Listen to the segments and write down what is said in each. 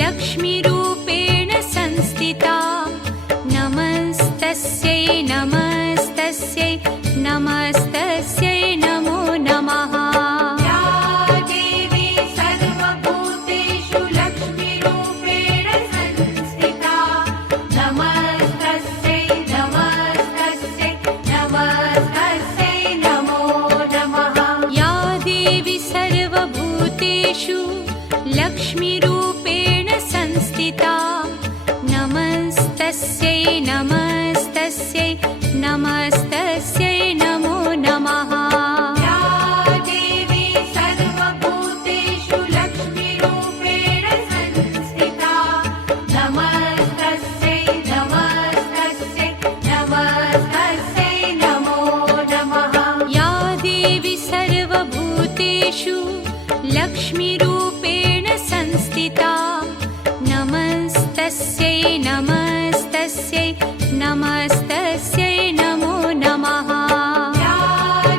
लक्ष्मीरूपेण संस्थिता नमस्तस्यै नमस्तस्यै नमस्तस्यै नमो नमः। या देवी सर्वभूतेषु लक्ष्मीरूपेण संस्थिता नमस्तस्यै नमस्तस्यै नमस्तस्यै नमो नमः। या देवी सर्वभूतेषु लक्ष्मीरूपेण संस्थिता नमस्तस्यै नमस्तस्यै नमस्तस्यै नमो नमः। या देवी सर्वभूतेषु लक्ष्मीरूपेण संस्थिता नमस्तस्यै नमस्तस्यै नमस्तस्यै नमो नमः। या देवी सर्वभूतेषु लक्ष्मीरूपेण संस्थिता नमस्तस्यै नमस्तस्यै नमस्तस्यै नमो नमः। या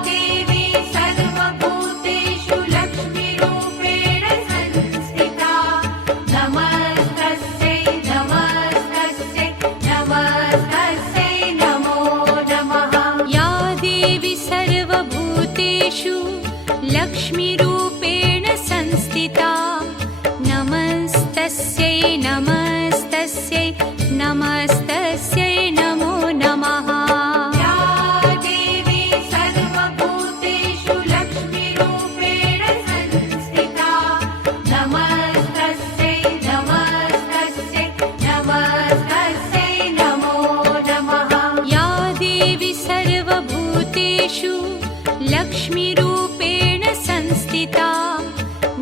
देवी सर्वभूतेषु लक्ष्मीरूपेण संस्थिता नमस्तस्यै नमस्तस्यै नमस्तस्यै नमो नमः। या देवी सर्वभूतेषु लक्ष्मीरूपेण संस्थिता नमस्तस्यै नमस्तस्यै नमस्तस्यै नमो नमः। या देवी सर्वभूतेषु लक्ष्मीरूपेण संस्थिता नमस्तस्यै नमस्तस्यै नमस्तस्यै नमो नमः। या देवी सर्वभूतेषु लक्ष्मीरूपेण संस्थिता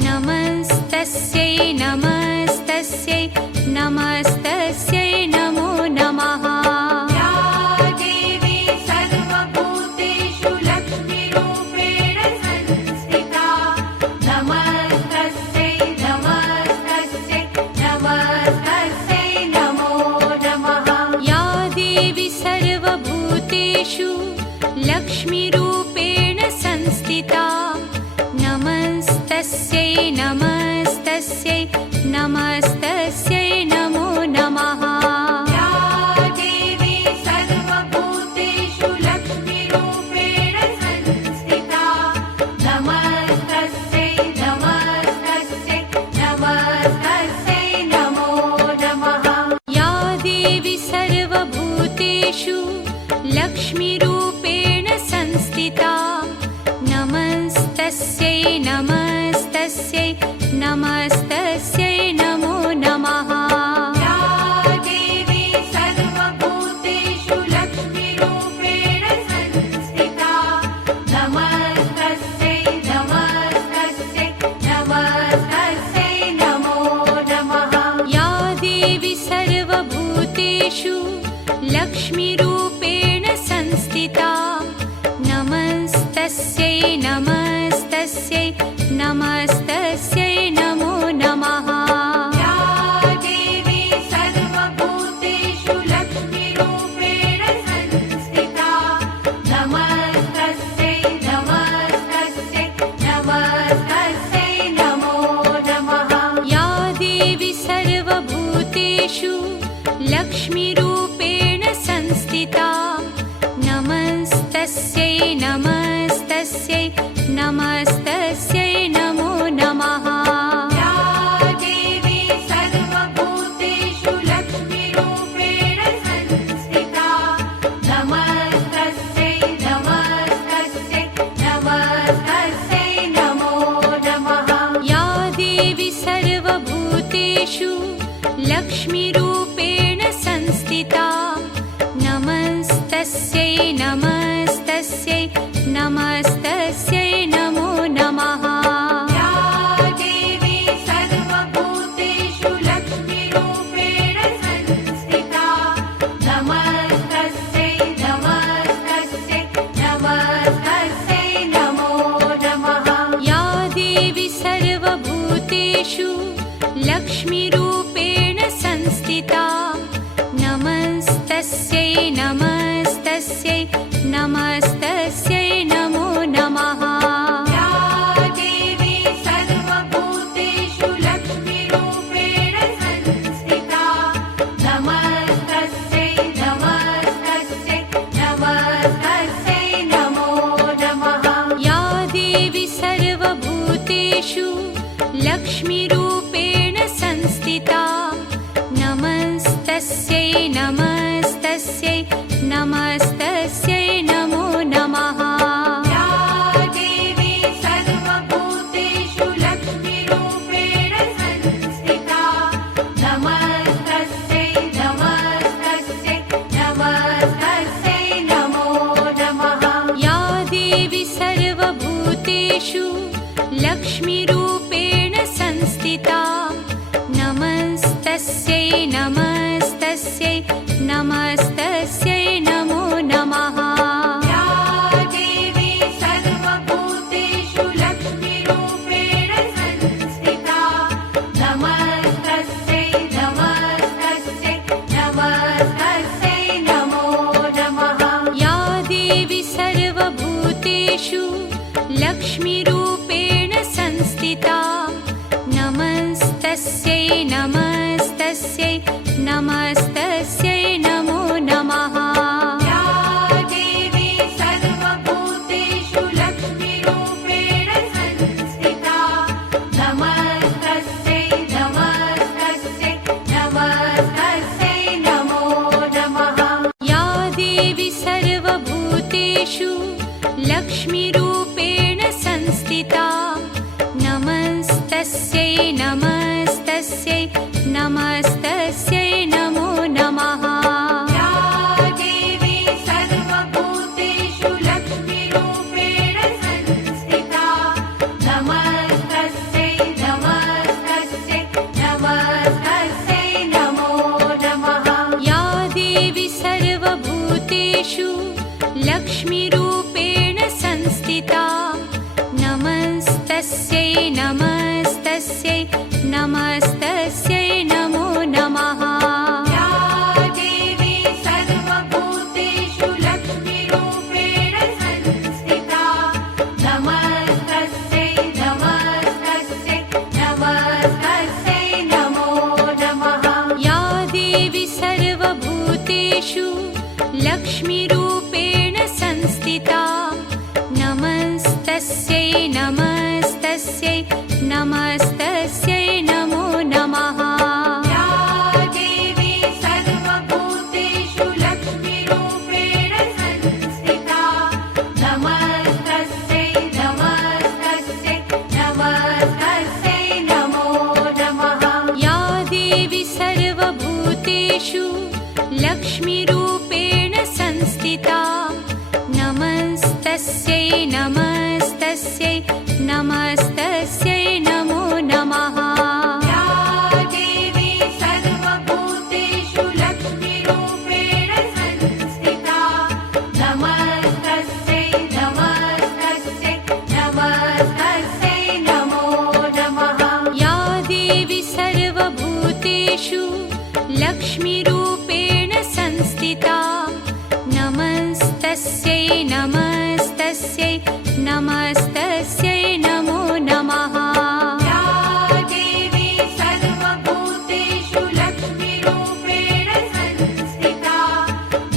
नमस्तस्यै नमस्तस्यै नमस्तस्यै नमो नमः। या देवी सर्वभूतेषु लक्ष्मीरूपेण संस्थिता नमस्तस्यै नमस्तस्यै नमस्तस्यै नमो नमः। या देवी सर्वभूतेषु लक्ष्मीरूपेण संस्थिता नमस्तस्यै नमस्तस्यै नमस्तस्यै नमो नमः। या देवी सर्वभूतेषु लक्ष्मीरूपेण संस्थिता नमस्तस्यै नमस्तस्यै नमस्तस्यै नमो नमः। या देवी सर्वभूतेषु लक्ष्मीरूपेण संस्थिता नमस्तस्यै नमस्तस्यै नमस्तस्यै नमो नमः। या देवी सर्वभूतेषु लक्ष्मीरूपेण संस्थिता नमस्तस्यै नमस्तस्यै नमस्तस्यै नमो नमः। या देवी सर्वभूतेषु लक्ष्मीरूपेण संस्थिता नमस्तस्यै नमस्तस्यै नमस्तस्यै नमो नमः। या देवी सर्वभूतेषु लक्ष्मीरूपेण संस्थिता नमस्तस्यै नमस्तस्यै नमस्तस्यै नमो नमः। या देवी सर्वभूतेषु लक्ष्मीरूपेण संस्थिता नमस्तस्यै नमस्तस्यै नमस्तस्यै नमो नमः। या देवी सर्वभूतेषु लक्ष्मीरूपेण संस्थिता नमस्तस्यै नमस्तस्यै नमस्तस्यै नमो नमः। या देवी सर्वभूतेषु लक्ष्मीरूपेण संस्थिता नमस्तस्यै नमस्तस्यै नमस्तस्यै नमो नमः। या देवी सर्वभूतेषु लक्ष्मीरूपेण संस्थिता नमस्तस्यै नमस्तस्यै नमस्तस्यै नमो नमः। या देवी सर्वभूतेषु लक्ष्मीरूपेण संस्थिता नमस्तस्यै नमस्तस्यै नमस्तस्यै नमो नमः। या देवी सर्वभूतेषु लक्ष्मीरूपेण नमस्तस्यै नमो नमः। या देवी सर्वभूतेषु लक्ष्मीरूपेण संस्थिता नमस्तस्यै नमस्तस्यै नमस्तस्यै नमो नमः। या देवी सर्वभूतेषु लक्ष्मीरूपेण संस्थिता नमस्तस्यै नमस्तस्यै नमस्तस्यै नमो नमः। या देवी सर्वभूतेषु लक्ष्मीरूपेण संस्थिता नमस्तस्यै नमस्तस्यै नमस्तस्यै नमो नमः। या देवी सर्वभूतेषु लक्ष्मीरूपेण संस्थिता नमस्तस्यै नमस्तस्यै नमस्तस्यै नमो नमः। या देवी सर्वभूतेषु लक्ष्मीरूपेण संस्थिता नमस्तस्यै नमस्तस्यै नमस्तस्यै नमो नमः। या देवी सर्वभूतेषु लक्ष्मीरूपेण संस्थिता नमस्तस्यै नमस्तस्यै नमस्तस्यै नमो नमः। या देवी सर्वभूतेषु लक्ष्मीरूपेण संस्थिता नमस्तस्यै नमस्तस्यै नमस्तस्यै नमो नमः। या देवी सर्वभूतेषु लक्ष्मीरूपेण संस्थिता नमस्तस्यै नमस्तस्यै नमस्तस्यै नमो नमः। या देवी सर्वभूतेषु लक्ष्मीरूपेण संस्थिता नमस्तस्यै नमस्तस्यै नमस्तस्यै नमो नमः। या देवी सर्वभूतेषु लक्ष्मीरूपेण संस्थिता नमस्तस्यै नमस्तस्यै नमस्तस्यै नमो नमः। या देवी सर्वभूतेषु लक्ष्मीरूपेण संस्थिता नमस्तस्यै नमस्तस्यै नमस्तस्यै नमो नमः। या देवी सर्वभूतेषु लक्ष्मीरूपेण संस्थिता नमस्तस्यै नमस्तस्यै नमस्तस्यै नमो नमः। या देवी सर्वभूतेषु लक्ष्मीरूपेण संस्थिता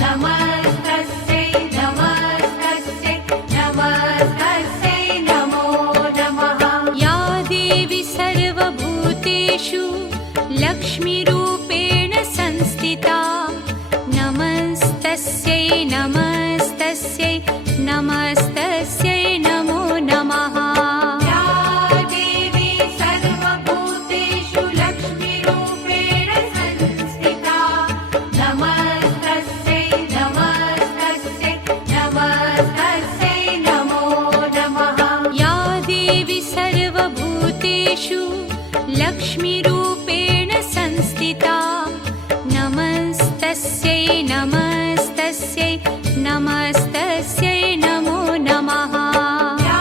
नमस्तस्यै नमस्तस्यै नमस्तस्यै नमो नमः। या देवी सर्वभूतेषु लक्ष्मीरूपेण संस्थिता नमस्तस्यै नमस्तस्यै नमस्तस्यै नमो नमः। या देवी सर्वभूतेषु लक्ष्मीरूपेण संस्थिता नमस्तस्यै नमस्तस्यै नमस्तस्यै नमो नमः। या देवी सर्वभूतेषु लक्ष्मीरूपेण संस्थिता नमस्तस्यै नमस्तस्यै नमस्तस्यै नमो नमः। या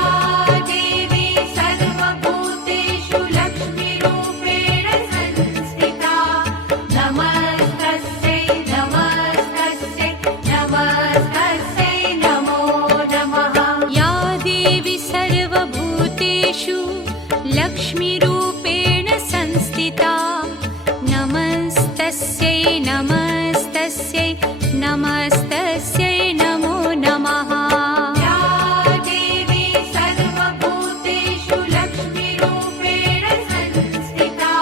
देवी सर्वभूतेषु लक्ष्मीरूपेण संस्थिता नमस्तस्यै नमस्तस्यै नमस्तस्यै नमो नमः। या देवी सर्वभूतेषु लक्ष्मीरूपेण संस्थिता नमस्तस्यै नमस्तस्यै नमस्तस्यै नमो नमः। या देवी सर्वभूतेषु लक्ष्मीरूपेण संस्थिता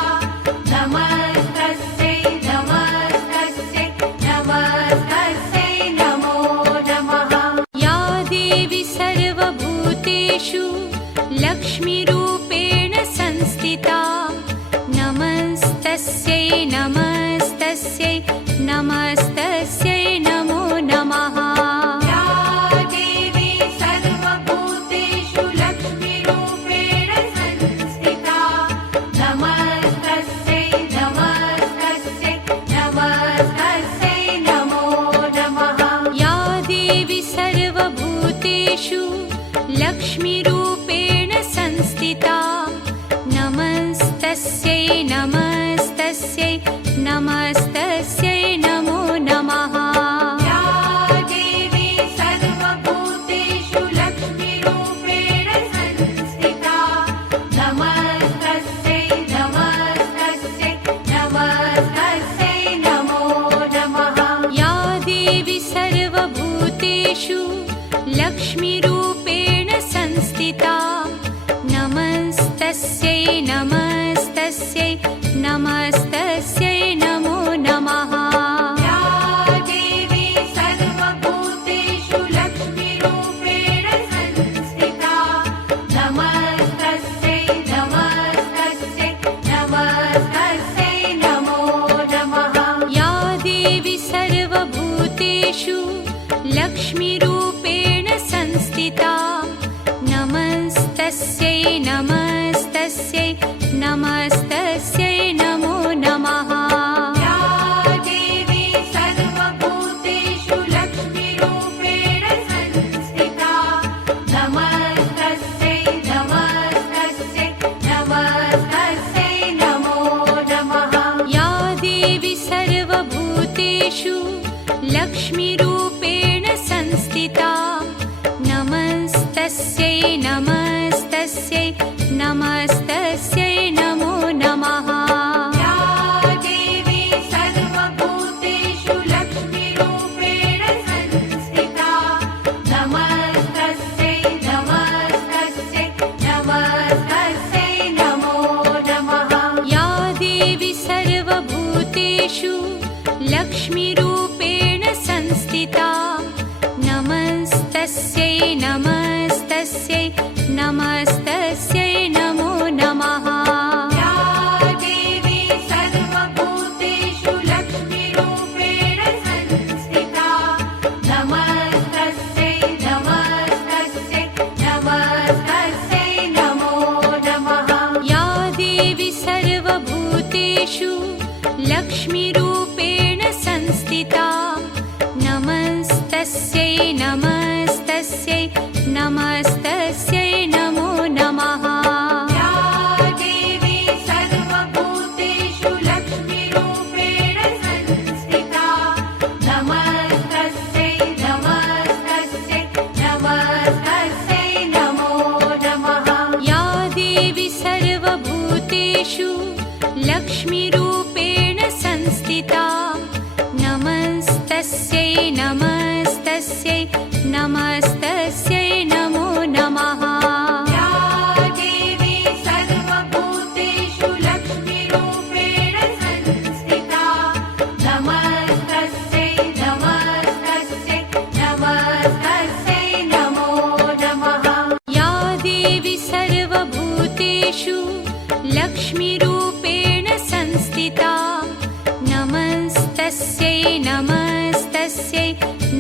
नमस्तस्यै नमस्तस्यै नमस्तस्यै नमो नमः। या देवी सर्वभूतेषु लक्ष्मीरूपेण संस्थिता नमस्तस्यै नमस्तस्यै नमस्तस्यै नमो नमः। या देवी सर्वभूतेषु लक्ष्मीरूपेण संस्थिता नमस्तस्यै नमस्तस्यै नमस्तस्यै नमो नमस्तस्यै नमस्तस्यै नमो नमः। या देवी सर्वभूतेषु लक्ष्मीरूपेण संस्थिता नमस्तस्यै नमस्तस्यै नमस्तस्यै नमो नमः। या देवी सर्वभूतेषु लक्ष्मीरूपेण संस्थिता नमस्तस्यै नमस्तस्यै नमस्तस्यै नमो नमः। या देवी सर्वभूतेषु लक्ष्मीरूपेण संस्थिता नमस्तस्यै नमस्तस्यै नमस्तस्यै नमो नमः। या देवी सर्वभूतेषु लक्ष्मीरूपेण संस्थिता नमस्तस्यै नमस्तस्यै नमस्तस्यै नमो नमः। या देवी सर्वभूतेषु लक्ष्मीरूपेण संस्थिता नमस्तस्यै नमस्तस्यै नमस्तस्यै नमो नमः। या देवी सर्वभूतेषु लक्ष्मीरूपेण संस्थिता नमस्तस्यै नमस्तस्यै नमस्तस्यै नमो नमः। या देवी सर्वभूतेषु लक्ष्मीरूपेण संस्थिता नमस्तस्यै नमस्तस्यै नमस्तस्यै नमो नमः। या देवी सर्वभूतेषु लक्ष्मीरूपेण संस्थिता नमस्तस्यै नमस्तस्यै नमस्तस्यै नमो नमः। या देवी सर्वभूतेषु लक्ष्मीरूपेण संस्थिता नमस्तस्यै नमस्तस्यै नमस्तस्यै नमो नमः। या देवी सर्वभूतेषु लक्ष्मीरूपेण संस्थिता नमस्तस्यै नमस्तस्यै नमस्तस्यै नमो नमः। या देवी सर्वभूतेषु लक्ष्मीरूपेण संस्थिता नमस्तस्यै नमस्तस्यै नमस्तस्यै नमो नमः। या देवी सर्वभूतेषु लक्ष्मीरूपेण संस्थिता नमस्तस्यै नमस्तस्यै नमस्तस्यै नमो नमः। या देवी सर्वभूतेषु लक्ष्मीरूपेण संस्थिता नमस्तस्यै नमस्तस्यै नमस्तस्यै नमो नमः। या देवी सर्वभूतेषु लक्ष्मीरूपेण संस्थिता नमस्तस्यै नमस्तस्यै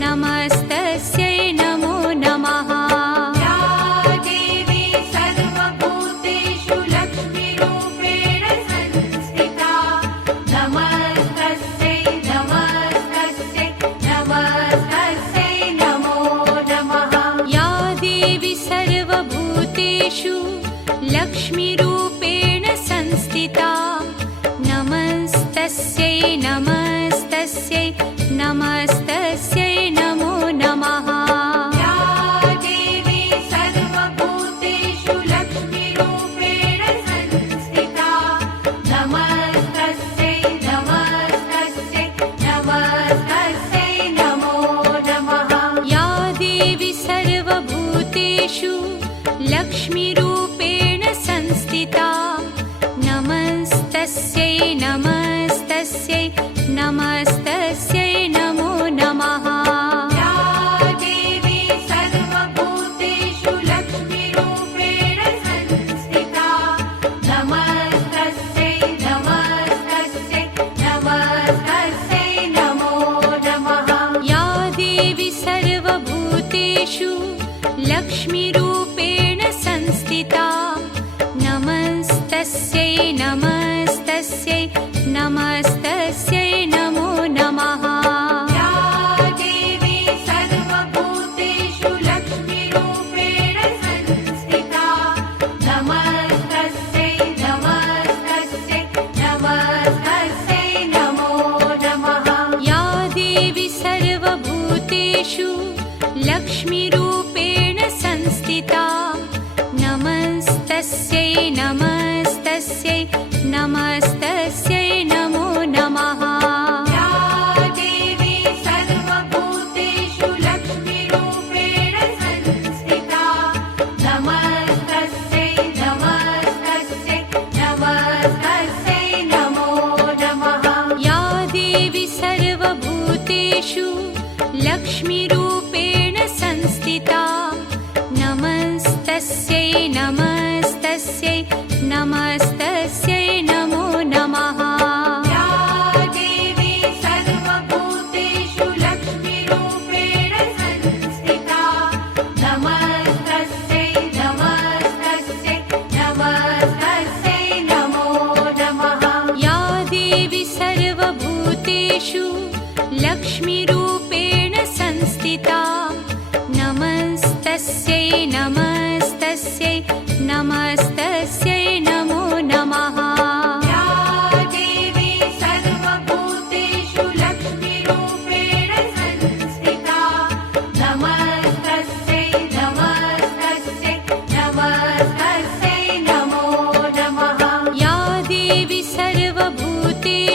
नमस्तस्यै नमो नमः। या देवी सर्वभूतेषु लक्ष्मीरूपेण संस्थिता नमस्तस्यै नमस्तस्यै नमस्तस्यै नमो नमः। या देवी सर्वभूतेषु लक्ष्मीरूपेण संस्थिता नमस्तस्यै नमस्तस्यै नमस्तस्यै नमो नमः। या देवी सर्वभूतेषु लक्ष्मीरूपेण संस्थिता नमस्तस्यै नमस्तस्यै नमस्तस्यै नमो नमः। या देवी सर्वभूतेषु लक्ष्मीरूपेण संस्थिता नमस्तस्यै नमस्तस्यै नमस्तस्यै नमो नमः। या देवी सर्वभूतेषु लक्ष्मीरूपेण संस्थिता नमस्तस्यै नमस्तस्यै नमस्तस्यै नमो नमः। या देवी सर्वभूतेषु लक्ष्मीरूपेण संस्थिता नमस्तस्यै नमस्तस्यै नमस्तस्यै नमो नमः। या देवी सर्वभूतेषु लक्ष्मीरूपेण संस्थिता नमस्तस्यै नमस्तस्यै नमस्तस्यै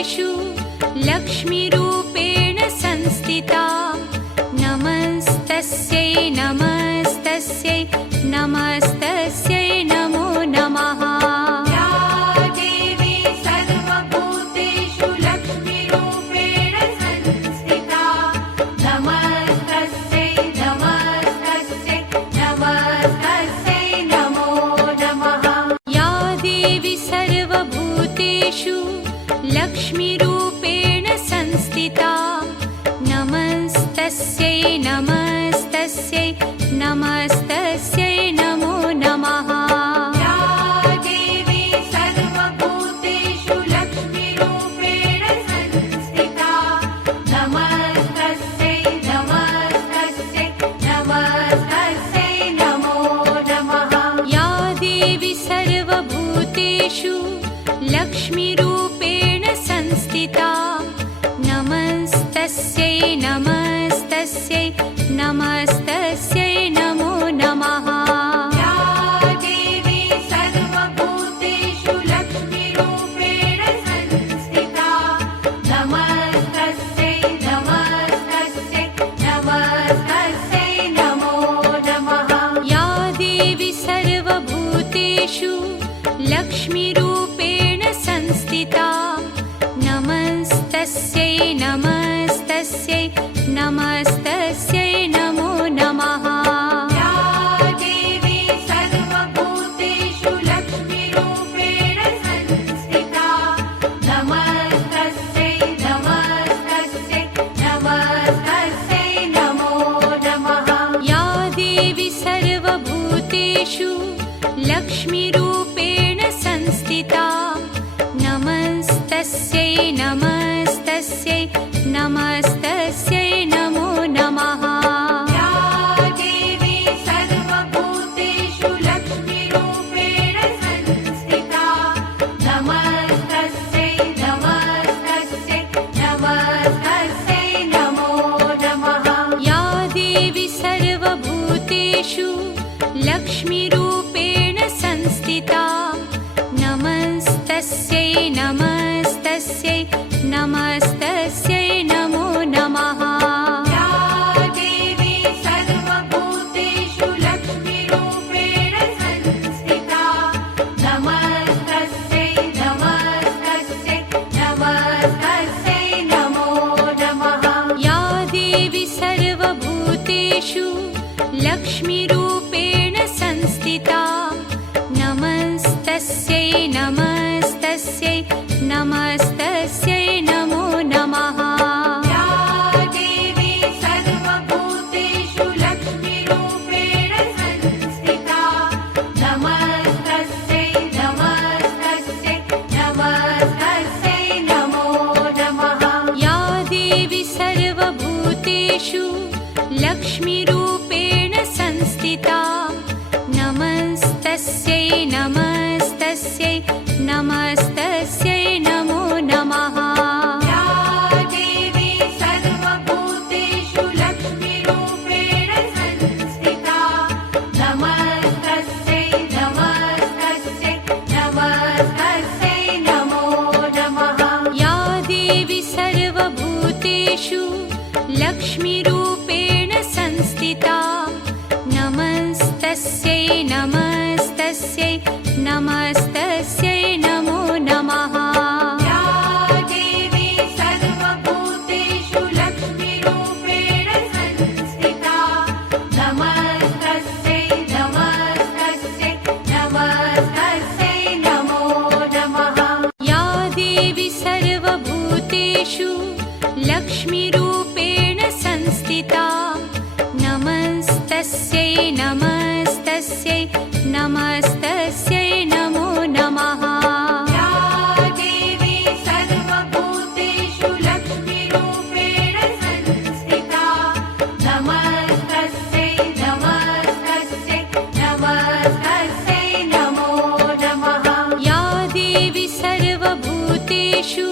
सर्वभूतेषु लक्ष्मीरूपेण संस्थिता नमस्तस्यै नमस्तस्यै नमस्तस्यै नमो नमः या देवी सर्वभूतेषु लक्ष्मीरूपेण संस्थिता नमस्तस्यै नमस्तस्यै नमस्तस्यै नमो नमः या देवी सर्वभूतेषु लक्ष्मीरूपेण संस्थिता नमस्तस्यै नमस्तस्यै नमस्तस्यै नमो नमः या देवी सर्वभूतेषु लक्ष्मीरूपेण संस्थिता नमस्तस्यै नमस्तस्यै नमस्तस्यै नमो नमः या देवी सर्वभूतेषु लक्ष्मीरूपेण संस्थिता नमस्तस्यै नमस्तस्यै नमस्तस्यै नमो नमः या देवी सर्वभूतेषु लक्ष्मीरूपेण संस्थिता नमस्तस्यै नमस्तस्यै नमस्तस्यै नमो नमः या देवी सर्वभूतेषु लक्ष्मीरूपेण संस्थिता नमस्तस्यै नमस्तस्यै नमस्तस्यै नमो नमः या देवी सर्वभूतेषु लक्ष्मीरूपेण संस्थिता नमस्तस्यै नमस्तस्यै नमस्तस्यै नमो नमः या देवी सर्वभूतेषु लक्ष्मीरूपेण संस्थिता नमस्तस्यै नमस्तस्यै नमस्तस्यै नमो नमः या देवी सर्वभूतेषु लक्ष्मीरूपेण संस्थिता नमस्तस्यै नमस्तस्यै नमस्तस्यै नमो नमः या देवी सर्वभूतेषु लक्ष्मीरूपेण संस्थिता नमस्तस्यै नमस्तस्यै नमस्तस्यै नमो नमः या देवी सर्वभूतेषु लक्ष्मीरूपेण संस्थिता नमस्तस्यै नमस्तस्यै नमस्तस्यै नमो नमः या देवी सर्वभूतेषु लक्ष्मीरूपेण संस्थिता नमस्तस्यै नमस्तस्यै नमस्तस्यै नमो नमः या देवी सर्वभूतेषु लक्ष्मीरूपेण संस्थिता नमस्तस्यै नमस्तस्यै नमस्तस्यै नमो नमः या देवी सर्वभूतेषु लक्ष्मीरूपेण संस्थिता नमस्तस्यै नमस्तस्यै नमस्तस्यै नमो नमः या देवी सर्वभूतेषु लक्ष्मीरूपेण संस्थिता नमस्तस्यै नमस्तस्यै नमस्तस्यै नमो नमः या देवी सर्वभूतेषु लक्ष्मीरूपेण संस्थिता नमस्तस्यै नमस्तस्यै नमस्तस्यै नमो नमः या देवी सर्वभूतेषु लक्ष्मीरूपेण संस्थिता नमस्तस्यै नमस्तस्यै नमस्तस्यै नमो नमः या देवी सर्वभूतेषु लक्ष्मीरूपेण संस्थिता नमस्तस्यै नमस्तस्यै नमस्तस्यै नमो नमः या देवी सर्वभूतेषु लक्ष्मीरूपेण संस्थिता नमस्तस्यै नमस्तस्यै नमस्तस्यै नमो नमः या देवी सर्वभूतेषु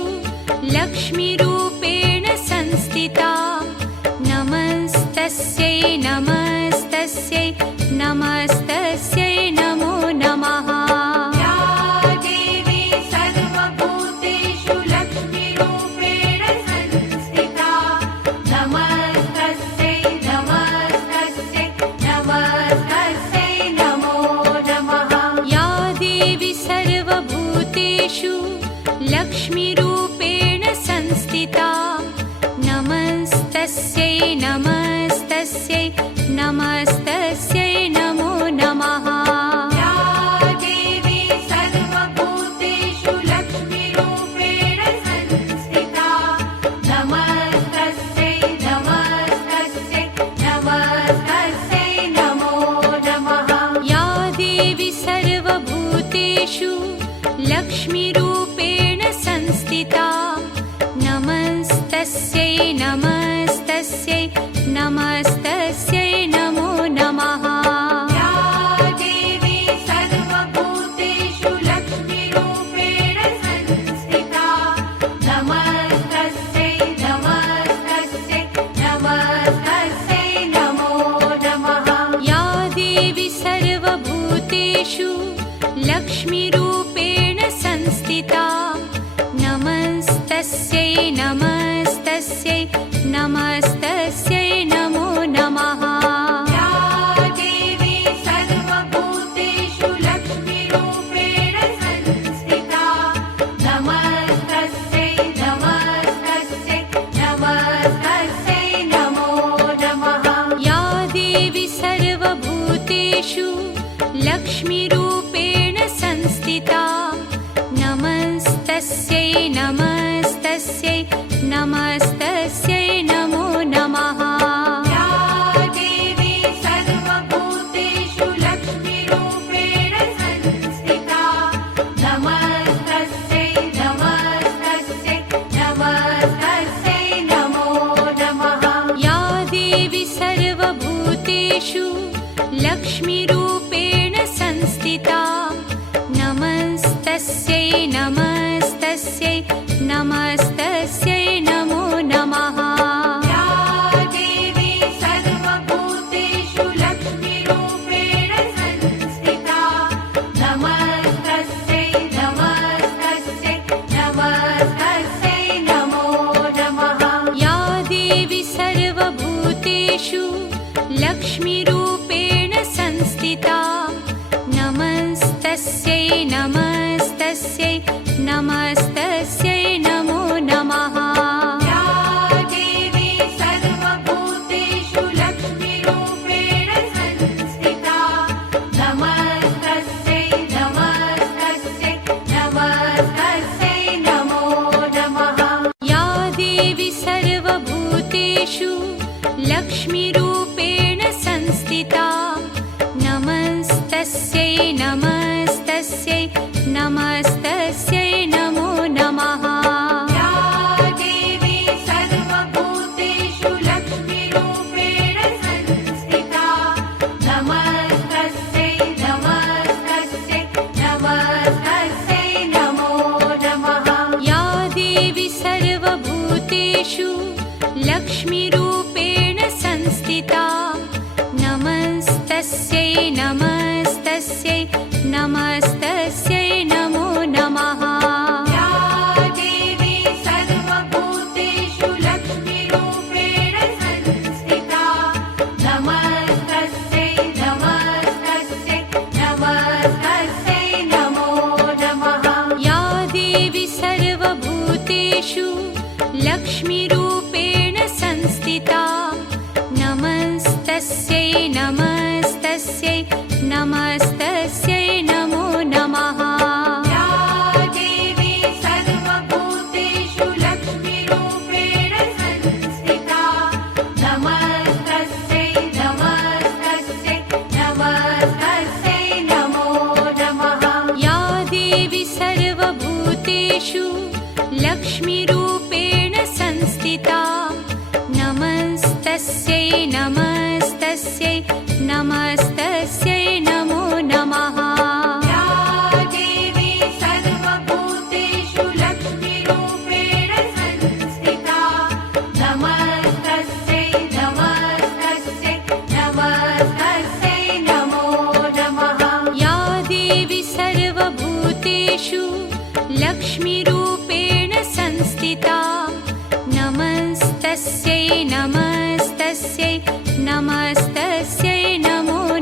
लक्ष्मीरूपेण संस्थिता नमस्तस्यै नमस्तस्यै नमस्तस्यै नमो नमः या देवी सर्वभूतेषु लक्ष्मीरूपेण नमस्तस्यै नमस्तस्यै नमो नमः या देवी सर्वभूतेषु लक्ष्मीरूपेण संस्थिता नमस्तस्यै नमस्तस्यै नमस्तस्यै नमो नमः या देवी सर्वभूतेषु लक्ष्मीरूपेण संस्थिता नमस्तस्यै नमस्तस्यै नमस्तस्यै नमो नमः या देवी सर्वभूतेषु लक्ष्मीरूपेण संस्थिता नमस्तस्यै नमस्तस्यै नमस्तस्यै नमो नमः या देवी सर्वभूतेषु लक्ष्मीरूपेण संस्थिता नमस्तस्यै नमस्तस्यै नमस्तस्यै नमो नमः या देवी सर्वभूतेषु लक्ष्मीरूपेण संस्थिता नमस्तस्यै नमस्तस्यै नमस्तस्यै नमो नमः या देवी सर्वभूतेषु लक्ष्मीरूपेण संस्थिता नमस्तस्यै नमस्तस्यै नमस्तस्यै नमो नमः या देवी सर्वभूतेषु लक्ष्मीरूपेण संस्थिता नमस्तस्यै नमस्तस्यै नमस्तस्यै नमो नमः या देवी सर्वभूतेषु लक्ष्मीरूपेण संस्थिता नमस्तस्यै नमस्तस्यै नमस्तस्यै नमो नमः या देवी सर्वभूतेषु लक्ष्मीरूपेण संस्थिता नमस्तस्यै नमस्तस्यै नमस्तस्यै नमो नमः या देवी सर्वभूतेषु लक्ष्मीरूपेण संस्थिता नमस्तस्यै नमस्तस्यै नमस्तस्यै नमो नमः या देवी सर्वभूतेषु लक्ष्मीरूपेण संस्थिता नमस्तस्यै नमस्तस्यै नमस्तस्यै नमो नमः या देवी सर्वभूतेषु लक्ष्मीरूपेण संस्थिता नमस्तस्यै नमस्तस्यै नमस्तस्यै नमो नमः या देवी सर्वभूतेषु लक्ष्मीरूपेण संस्थिता नमस्तस्यै नमस्तस्यै नमस्तस्यै नमो नमः या देवी सर्वभूतेषु लक्ष्मीरूपेण संस्थिता नमस्तस्यै नमस्तस्यै नमस्तस्यै नमो नमः या देवी सर्वभूतेषु लक्ष्मीरूपेण संस्थिता नमस्तस्यै नमस्तस्यै नमस्तस्यै नमो नमः या देवी सर्वभूतेषु लक्ष्मीरूपेण संस्थिता नमस्तस्यै नमस्तस्यै नमस्तस्यै नमो नमः या देवी सर्वभूतेषु लक्ष्मीरूपेण संस्थिता नमस्तस्यै नमस्तस्यै नमस्तस्यै नमो नमः या देवी सर्वभूतेषु लक्ष्मीरूपेण संस्थिता नमस्तस्यै नमस्तस्यै नमस्तस्यै नमो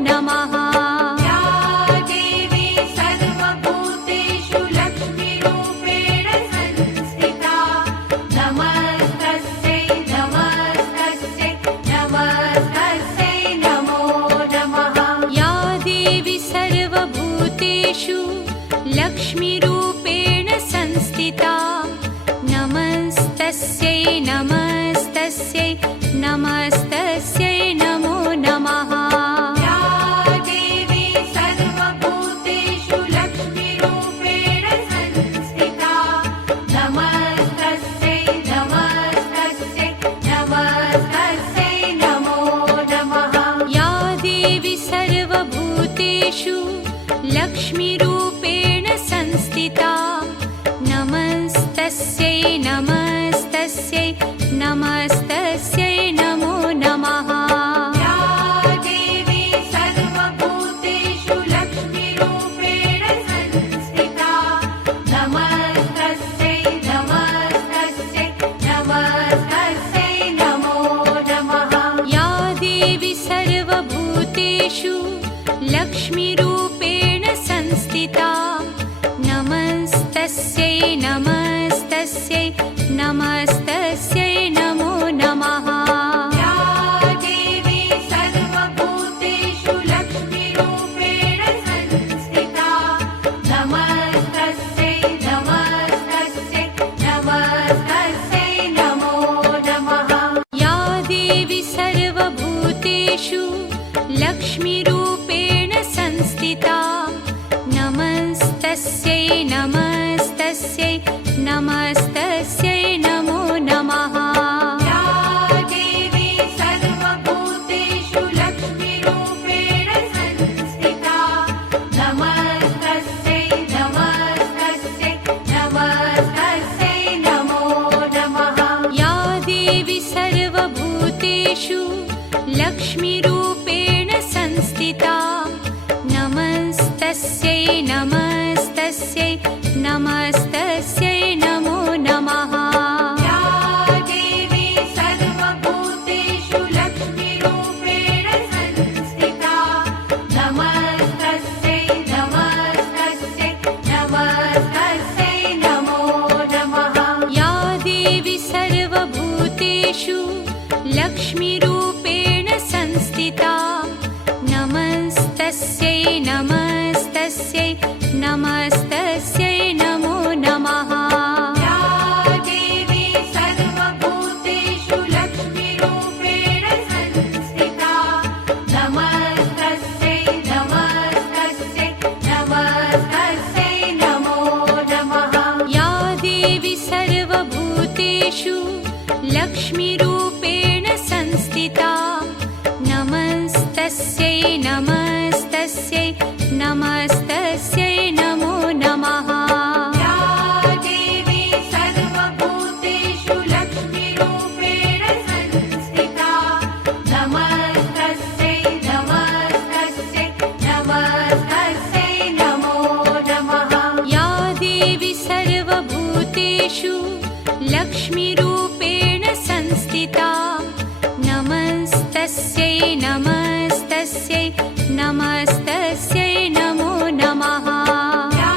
लक्ष्मीरूपेण संस्थिता नमस्तस्यै नमस्तस्यै नमस्तस्यै नमो नमः या देवी सर्वभूतेषु लक्ष्मीरूपेण संस्थिता नमस्तस्यै नमस्तस्यै नमस्तस्यै नमो नमः या देवी सर्वभूतेषु लक्ष्मीरूपेण संस्थिता नमस्तस्यै नमस्तस्यै नमस्तस्यै नमो नमः या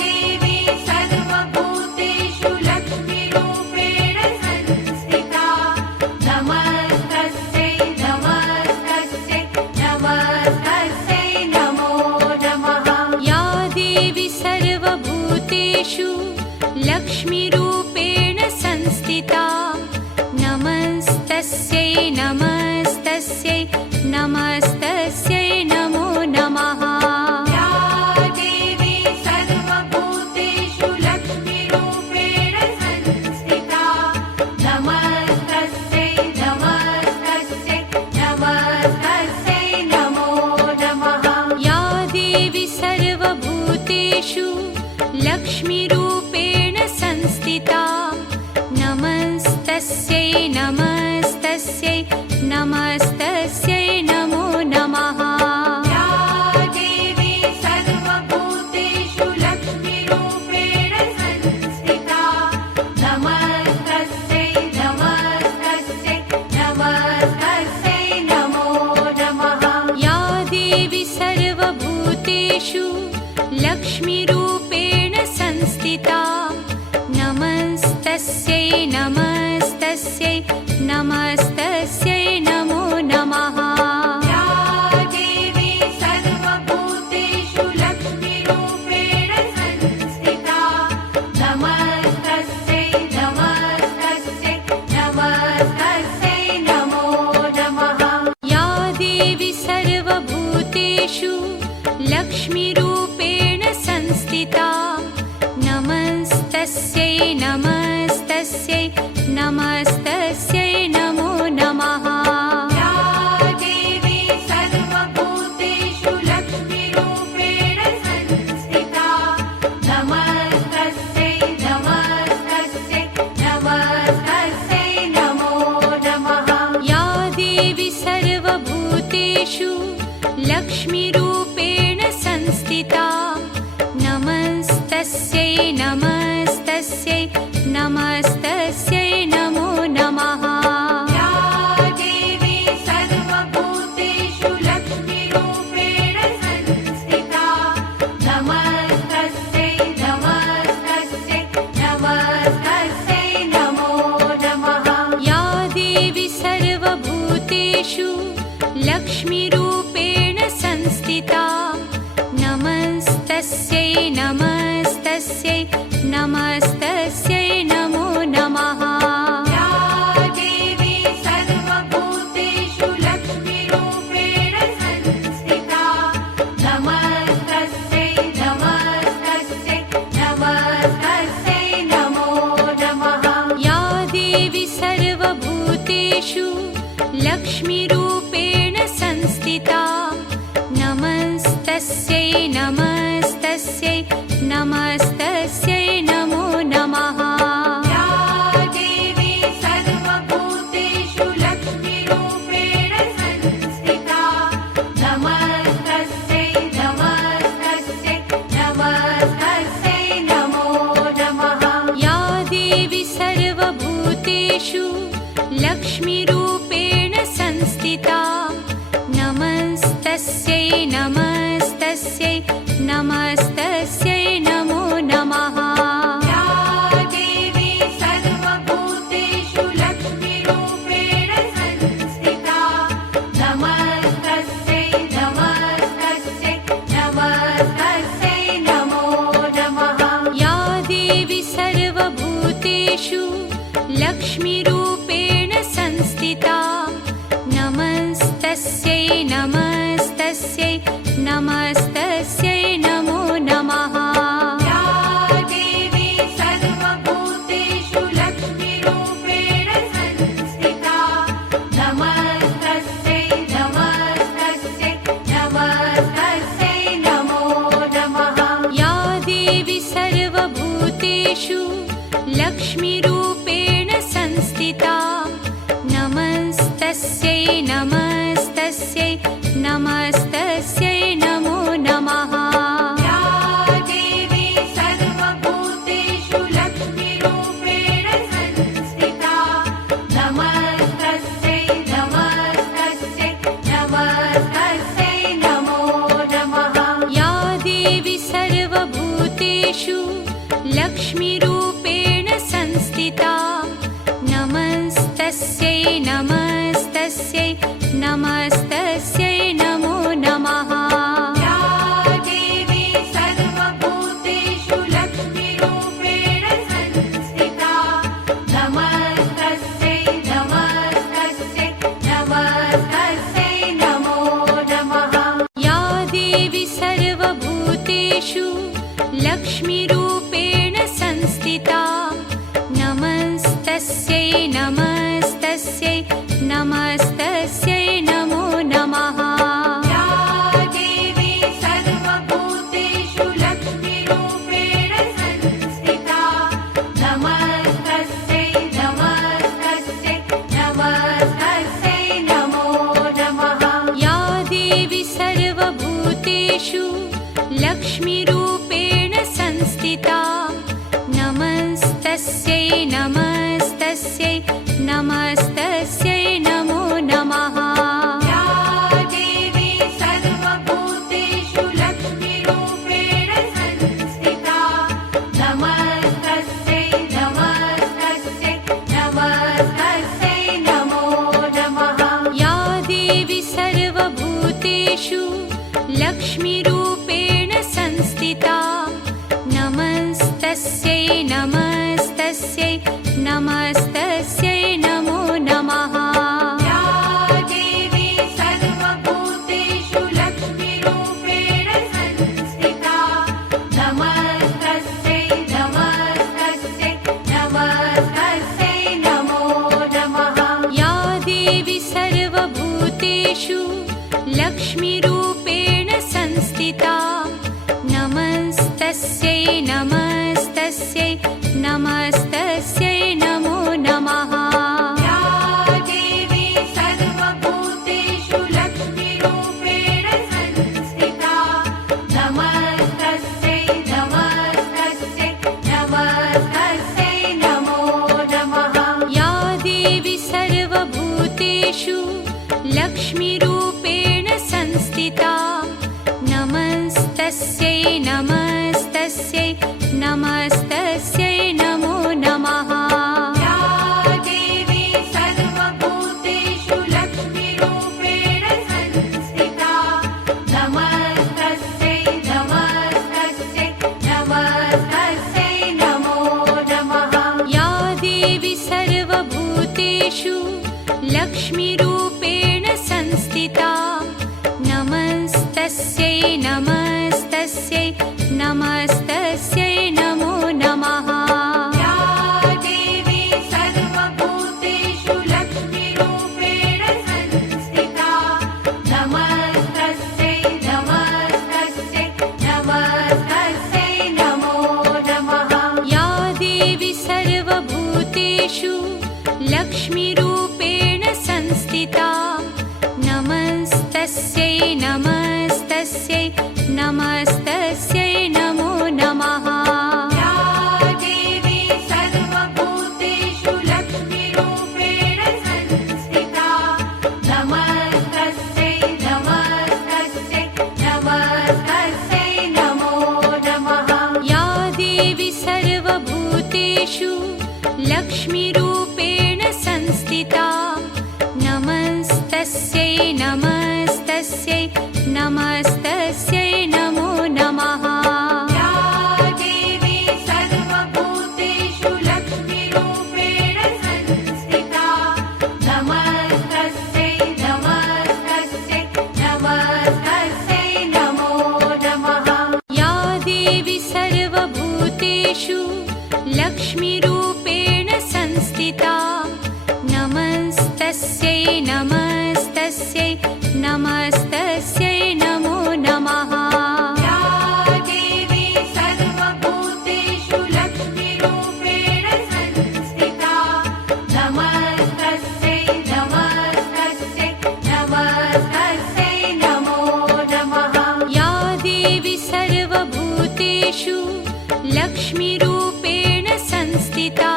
देवी सर्वभूतेषु लक्ष्मीरूपेण संस्थिता नमस्तस्यै नमस्तस्यै नमस्तस्यै नमो नमः या देवी सर्वभूतेषु लक्ष्मीरूपेण संस्थिता नमस्तस्यै नमस्तस्यै नमस्तस्यै नमो नमः या देवी सर्वभूतेषु लक्ष्मीरूपेण संस्थिता नमस्तस्यै नमस्तस्यै नमस्तस्यै नमो नमः या देवी सर्वभूतेषु लक्ष्मीरूपेण संस्थिता नमस्तस्यै नमस्तस्यै नमस्तस्यै नमो नमः या देवी सर्वभूतेषु लक्ष्मीरूपेण संस्थिता नमस्तस्यै नमस्तस्यै नमस्तस्यै नमो नमः या देवी सर्वभूतेषु लक्ष्मीरूपेण संस्थिता नमस्तस्यै नमस्तस्यै नमस्तस्यै नमो नमः या देवी सर्वभूतेषु लक्ष्मीरूपेण संस्थिता नमस्तस्यै नमस्तस्यै नमस्तस्यै नमो नमः या देवी सर्वभूतेषु लक्ष्मीरूपेण संस्थिता नमस्तस्यै नमस्तस्यै नमस्तस्यै नमो नमः या देवी सर्वभूतेषु लक्ष्मीरूपेण संस्थिता नमस्तस्यै नमस्तस्यै नमस्तस्यै नमो नमः या देवी सर्वभूतेषु लक्ष्मीरूपेण संस्थिता नमस्तस्यै नमस्तस्यै नमस्तस्यै नमो नमः या देवी सर्वभूतेषु लक्ष्मीरूपेण संस्थिता नमस्तस्यै नमस्तस्यै नमस्तस्यै नमो नमः या देवी सर्वभूतेषु लक्ष्मीरूपेण संस्थिता नमस्तस्यै नमस्तस्यै नमस्तस्यै नमो नमः या देवी सर्वभूतेषु लक्ष्मीरूपेण संस्थिता नमस्तस्यै नमस्तस्यै नमस्तस्यै नमो नमः या देवी सर्वभूतेषु लक्ष्मीरूपेण संस्थिता नमस्तस्यै नमस्तस्यै नमस्तस्यै नमो नमः या देवी सर्वभूतेषु लक्ष्मीरूपेण संस्थिता नमस्तस्यै नमस्तस्यै नमस्तस्यै नमो नमः या देवी सर्वभूतेषु लक्ष्मीरूपेण संस्थिता नमस्तस्यै नमस्तस्यै नमस्तस्यै नमो नमः या देवी सर्वभूतेषु लक्ष्मीरूपेण संस्थिता नमस्तस्यै नमस्तस्यै नमस्तस्यै नमो नमः या देवी सर्वभूतेषु लक्ष्मीरूपेण संस्थिता नमस्तस्यै नमस्तस्यै नमस्तस्यै नमो नमः या देवी सर्वभूतेषु लक्ष्मीरूपेण नमस्तस्यै नमस्तस्यै नमो नमः या देवी सर्वभूतेषु लक्ष्मीरूपेण संस्थिता नमस्तस्यै नमस्तस्यै नमस्तस्यै नमो नमः या देवी सर्वभूतेषु लक्ष्मीरूपेण संस्थिता नमस्तस्यै नमस्तस्यै नमस्तस्यै नमो नमः या देवी सर्वभूतेषु लक्ष्मीरूपेण संस्थिता नमस्तस्यै नमस्तस्यै नमस्तस्यै नमो नमः या देवी सर्वभूतेषु लक्ष्मीरूपेण संस्थिता नमस्तस्यै नमस्तस्यै नमस्तस्यै नमो नमः या देवी सर्वभूतेषु लक्ष्मीरूपेण संस्थिता नमस्तस्यै नमस्तस्यै नमस्तस्यै नमो नमः या देवी सर्वभूतेषु लक्ष्मीरूपेण संस्थिता नमस्तस्यै नमस्तस्यै नमस्तस्यै नमो नमः या देवी सर्वभूतेषु लक्ष्मीरूपेण संस्थिता नमस्तस्यै नमस्तस्यै नमस्तस्यै नमो नमः या देवी सर्वभूतेषु लक्ष्मीरूपेण संस्थिता नमस्तस्यै नमस्तस्यै नमस्तस्यै नमो नमः या देवी सर्वभूतेषु लक्ष्मीरूपेण संस्थिता नमस्तस्यै नमस्तस्यै नमस्तस्यै नमो नमः या देवी सर्वभूतेषु लक्ष्मीरूपेण संस्थिता नमस्तस्यै नमस्तस्यै नमस्तस्यै नमो नमः या देवी सर्वभूतेषु लक्ष्मीरूपेण संस्थिता नमस्तस्यै नमस्तस्यै नमस्तस्यै नमो नमः या देवी सर्वभूतेषु लक्ष्मीरूपेण संस्थिता नमस्तस्यै नमस्तस्यै नमस्तस्यै नमो नमः या देवी सर्वभूतेषु लक्ष्मीरूपेण संस्थिता नमस्तस्यै नमस्तस्यै नमस्तस्यै नमो नमः या देवी सर्वभूतेषु लक्ष्मीरूपेण संस्थिता नमस्तस्यै नमस्तस्यै नमस्तस्यै नमो नमः या देवी सर्वभूतेषु लक्ष्मीरूपेण संस्थिता नमस्तस्यै नमस्तस्यै नमस्तस्यै नमो नमः या देवी सर्वभूतेषु लक्ष्मीरूपेण संस्थिता नमस्तस्यै नमस्तस्यै नमस्तस्यै नमो नमः या देवी सर्वभूतेषु लक्ष्मीरूपेण संस्थिता नमस्तस्यै नमस्तस्यै नमस्तस्यै नमो नमः या देवी सर्वभूतेषु लक्ष्मीरूपेण संस्थिता नमस्तस्यै नमस्तस्यै नमस्तस्यै नमो नमः या देवी सर्वभूतेषु लक्ष्मीरूपेण संस्थिता नमस्तस्यै नमस्तस्यै नमस्तस्यै नमो नमः या देवी सर्वभूतेषु लक्ष्मीरूपेण संस्थिता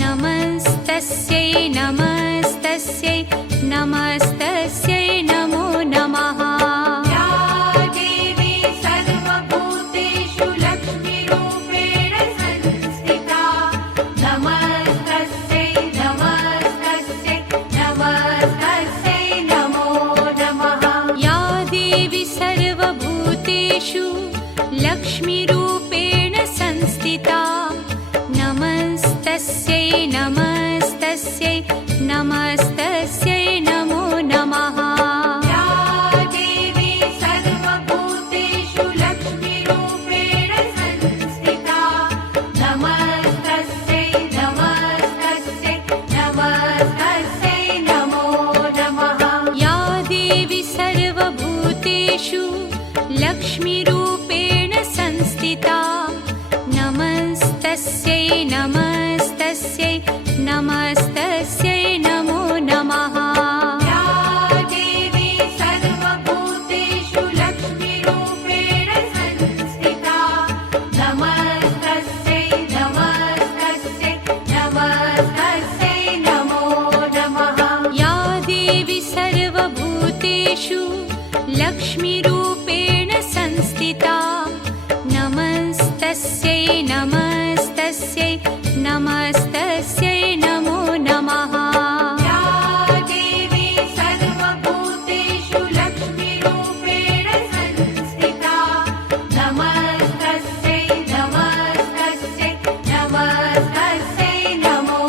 नमस्तस्यै नमस्तस्यै नमस्तस्यै नमो नमः या देवी सर्वभूतेषु लक्ष्मीरूपेण संस्थिता नमस्तस्यै नमस्तस्यै नमस्तस्यै नमस्तस्यै नमो नमः। या देवी सर्वभूतेषु लक्ष्मीरूपेण संस्थिता नमस्तस्यै नमस्तस्यै नमस्तस्यै नमो नमः। या देवी सर्वभूतेषु लक्ष्मीरूपेण संस्थिता नमस्तस्यै नमस्तस्यै नमस्तस्यै नमो नमः। या देवी सर्वभूतेषु लक्ष्मीरूपेण संस्थिता नमस्तस्यै नमस्तस्यै नमस्तस्यै नमो नमः। या देवी सर्वभूतेषु लक्ष्मीरूपेण संस्थिता नमस्तस्यै नमस्तस्यै नमस्तस्यै नमो नमः। या देवी सर्वभूतेषु लक्ष्मीरूपेण संस्थिता नमस्तस्यै नमस्तस्यै नमस्तस्यै नमो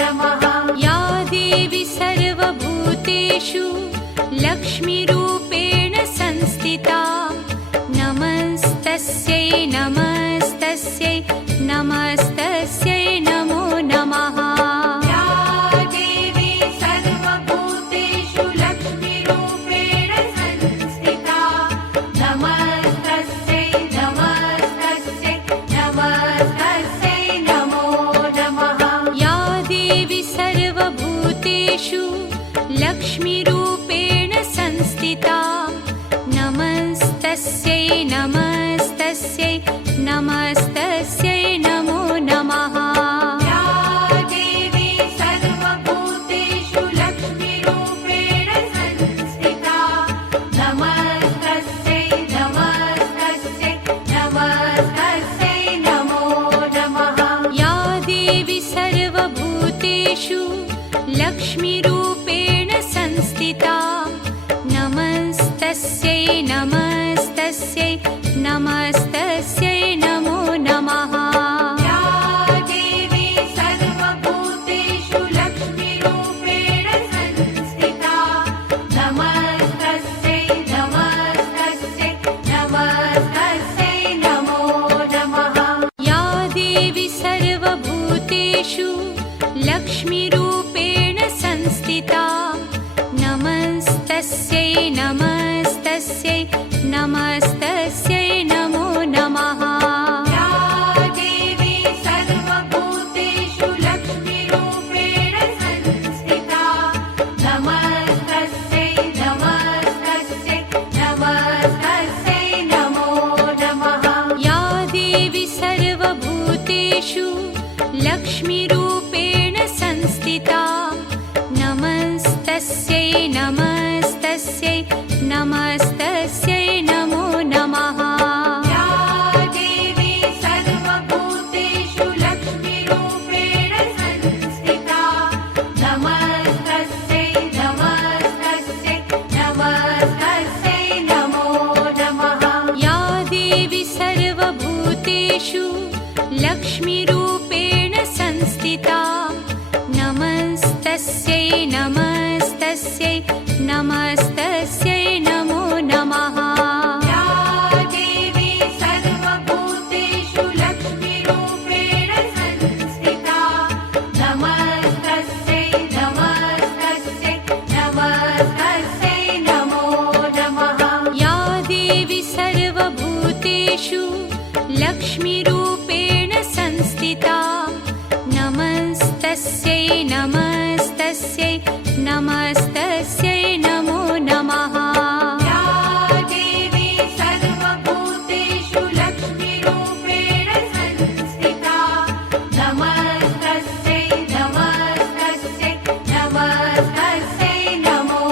नमः। या देवी सर्वभूतेषु लक्ष्मीरूपेण संस्थिता नमस्तस्यै नमस्तस्यै नमस्तस्यै नमो नमः। या देवी सर्वभूतेषु लक्ष्मीरूपेण संस्थिता नमस्तस्यै नमस्तस्यै नमस्तस्यै नमो नमः। या देवी सर्वभूतेषु लक्ष्मीरूपेण संस्थिता नमस्तस्यै नमस्तस्यै नमस्तस्यै नमो नमः। या देवी सर्वभूतेषु लक्ष्मीरूपेण संस्थिता नमस्तस्यै नमस्तस्यै नमस्तस्यै नमो नमः। या देवी सर्वभूतेषु लक्ष्मीरूपेण संस्थिता नमस्तस्यै नमस्तस्यै नमस्तस्यै नमो नमः। या देवी सर्वभूतेषु लक्ष्मीरूपेण संस्थिता नमस्तस्यै नमस्तस्यै नमस्तस्यै नमो नमः। या देवी सर्वभूतेषु लक्ष्मीरूपेण संस्थिता नमस्तस्यै नमस्तस्यै नमस्तस्यै नमो नमः। या देवी सर्वभूतेषु लक्ष्मीरूपेण संस्थिता नमस्तस्यै नमस्तस्यै नमस्तस्यै नमो नमः। या देवी सर्वभूतेषु लक्ष्मीरूपेण संस्थिता नमस्तस्यै नमस्तस्यै नमस्तस्यै नमो नमः। या देवी सर्वभूतेषु लक्ष्मीरूपेण संस्थिता नमस्तस्यै नमस्तस्यै नमस्तस्यै नमो नमः। या देवी सर्वभूतेषु लक्ष्मीरूपेण संस्थिता नमस्तस्यै नमस्तस्यै नमस्तस्यै नमो नमः। या देवी सर्वभूतेषु लक्ष्मीरूपेण संस्थिता नमस्तस्यै नमस्तस्यै नमस्तस्यै नमो नमः। या देवी सर्वभूतेषु लक्ष्मीरूपेण संस्थिता नमस्तस्यै नमस्तस्यै नमस्तस्यै नमो नमः। या देवी सर्वभूतेषु लक्ष्मीरूपेण संस्थिता नमस्तस्यै नमस्तस्यै नमस्तस्यै नमो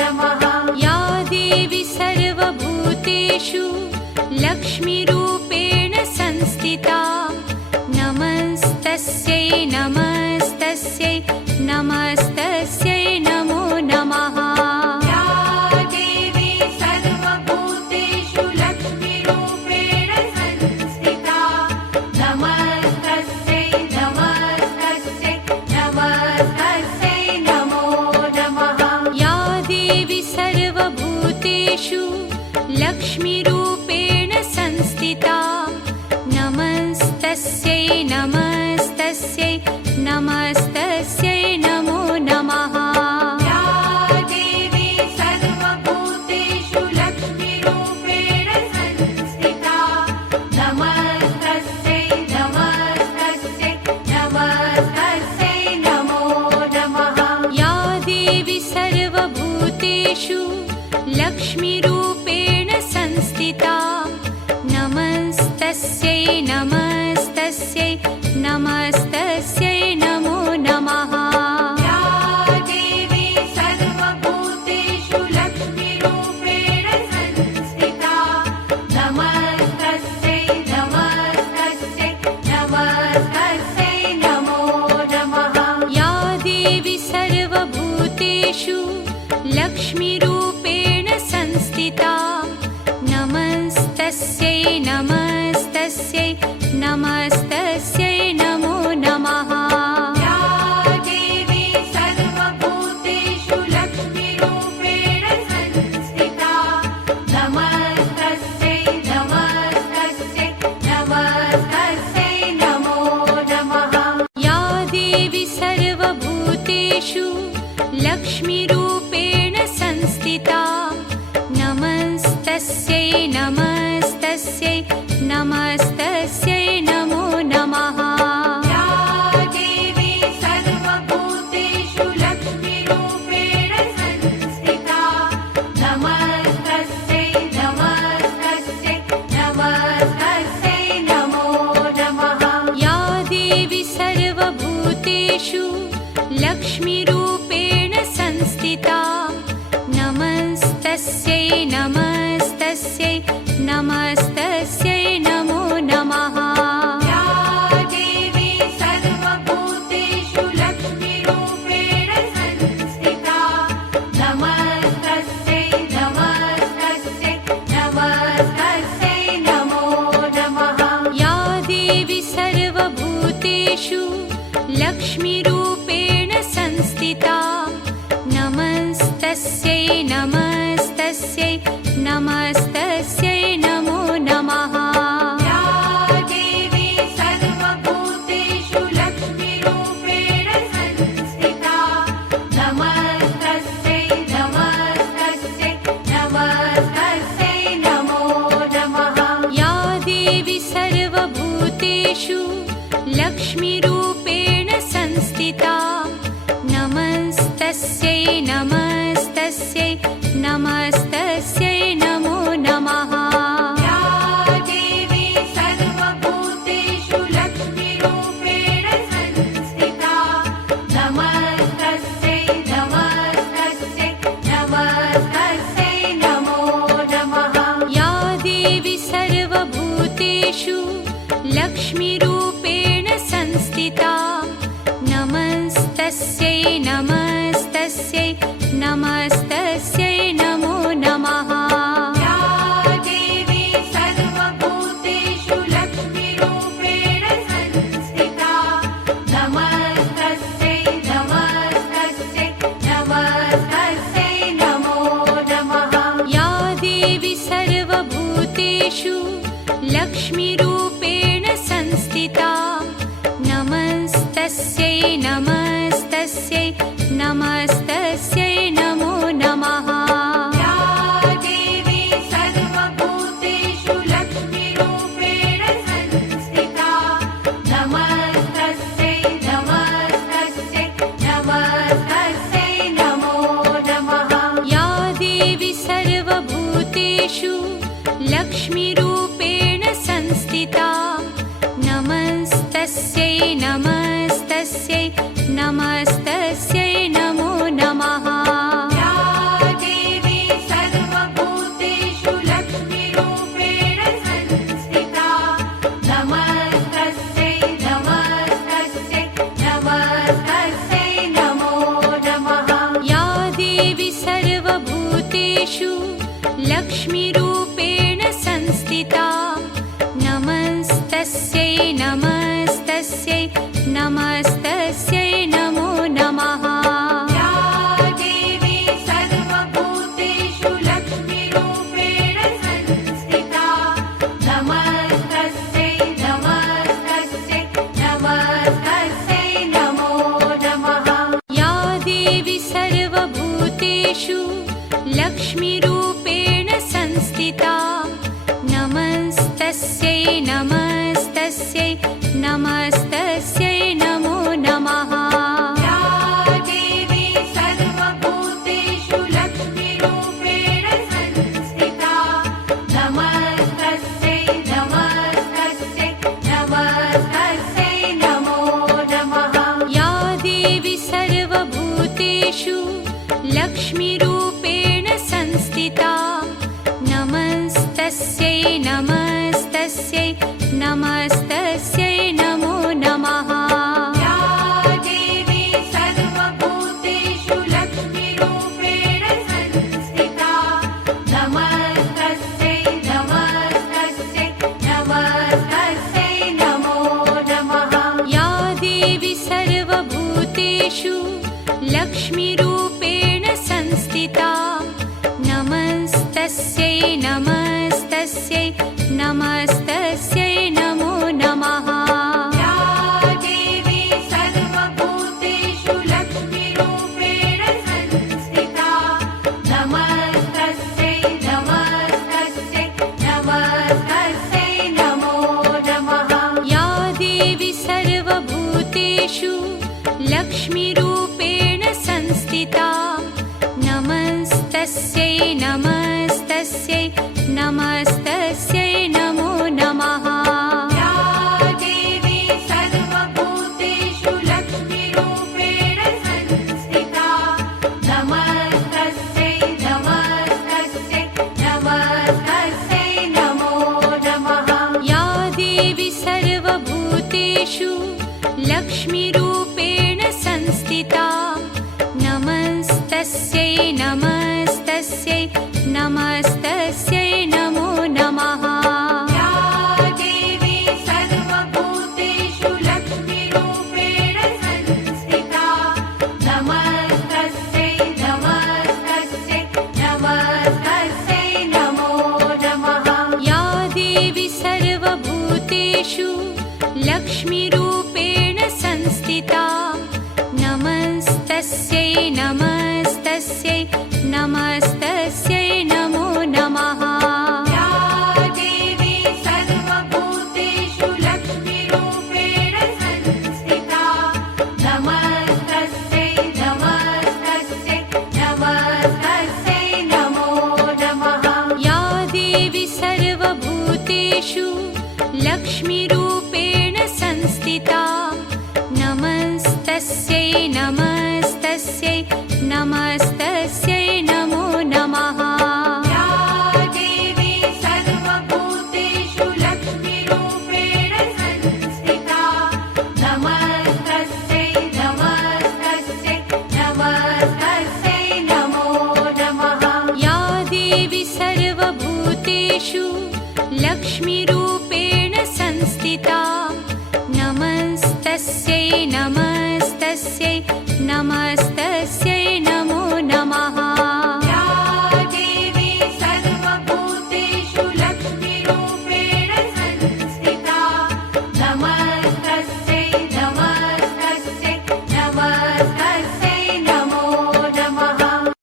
नमः। या देवी सर्वभूतेषु लक्ष्मीरूपेण संस्थिता नमस्तस्यै नमस्तस्यै नमस्तस्यै नमो नमः। या देवी सर्वभूतेषु लक्ष्मीरूपेण संस्थिता नमस्तस्यै नमस्तस्यै नमस्तस्यै लक्ष्मीरूपेण संस्थिता नमस्तस्यै नमस्तस्यै नमस्तस्यै नमो नमः या देवी सर्वभूतेषु लक्ष्मीरूपेण संस्थिता नमस्तस्यै नमस्तस्यै नमस्तस्यै नमो नमः या देवी सर्वभूतेषु लक्ष्मीरूपेण संस्थिता नमस्तस्यै नमस्तस्यै नमस्तस्यै नमो नमः या देवी सर्वभूतेषु लक्ष्मीरूपेण संस्थिता नमस्तस्यै नमस्तस्यै नमस्तस्यै नमो नमः या देवी सर्वभूतेषु लक्ष्मीरूपेण संस्थिता नमस्तस्यै नमस्तस्यै नमस्तस्यै नमो नमः या देवी सर्वभूतेषु लक्ष्मीरूपेण संस्थिता नमस्तस्यै नमस्तस्यै नमस्तस्यै नमो नमः या देवी सर्वभूतेषु लक्ष्मीरूपेण संस्थिता नमस्तस्यै नमस्तस्यै नमस्तस्यै नमो नमः या देवी सर्वभूतेषु लक्ष्मीरूपेण संस्थिता नमस्तस्यै नमस्तस्यै नमस्तस्यै नमो नमः या देवी सर्वभूतेषु लक्ष्मीरूपेण संस्थिता नमस्तस्यै नमस्तस्यै नमस्तस्यै नमो नमः या देवी सर्वभूतेषु लक्ष्मीरूपेण संस्थिता नमस्तस्यै नमस्तस्यै नमस्तस्यै नमो नमः या देवी सर्वभूतेषु लक्ष्मीरूपेण संस्थिता नमस्तस्यै नमस्तस्यै नमस्तस्यै नमो नमः या देवी सर्वभूतेषु लक्ष्मीरूपेण संस्थिता नमस्तस्यै नमस्तस्यै नमस्तस्यै नमो नमः या देवी सर्वभूतेषु लक्ष्मीरूपेण संस्थिता नमस्तस्यै नमस्तस्यै नमस्तस्यै नमो नमः या देवी सर्वभूतेषु लक्ष्मीरूपेण संस्थिता नमस्तस्यै नमस्तस्यै नमस्तस्यै नमो नमः या देवी सर्वभूतेषु लक्ष्मीरूपेण संस्थिता नमस्तस्यै नमस्तस्यै नमस्तस्यै नमो नमः या देवी सर्वभूतेषु लक्ष्मीरूपेण संस्थिता नमस्तस्यै नमस्तस्यै नमस्तस्यै नमो नमः या देवी सर्वभूतेषु लक्ष्मीरूपेण संस्थिता नमस्तस्यै नमस्तस्यै नमस्तस्यै नमो नमः या देवी सर्वभूतेषु लक्ष्मीरूपेण संस्थिता नमस्तस्यै नमस्तस्यै नमस्तस्यै नमो नमः या देवी सर्वभूतेषु लक्ष्मीरूपेण संस्थिता नमस्तस्यै नमस्तस्यै नमस्तस्यै नमो नमः या देवी सर्वभूतेषु लक्ष्मीरूपेण संस्थिता नमस्तस्यै नमस्तस्यै नमस्तस्यै नमो नमः या देवी सर्वभूतेषु लक्ष्मीरूपेण संस्थिता नमस्तस्यै नमो नमः। या देवी सर्वभूतेषु लक्ष्मीरूपेण संस्थिता नमस्तस्यै नमस्तस्यै नमस्तस्यै नमो नमः। या देवी सर्वभूतेषु लक्ष्मीरूपेण संस्थिता नमस्तस्यै नमस्तस्यै नमस्तस्यै नमो नमः। या देवी सर्वभूतेषु लक्ष्मीरूपेण संस्थिता नमस्तस्यै नमस्तस्यै नमस्तस्यै नमो नमः। या देवी सर्वभूतेषु लक्ष्मीरूपेण संस्थिता नमस्तस्यै नमस्तस्यै नमस्तस्यै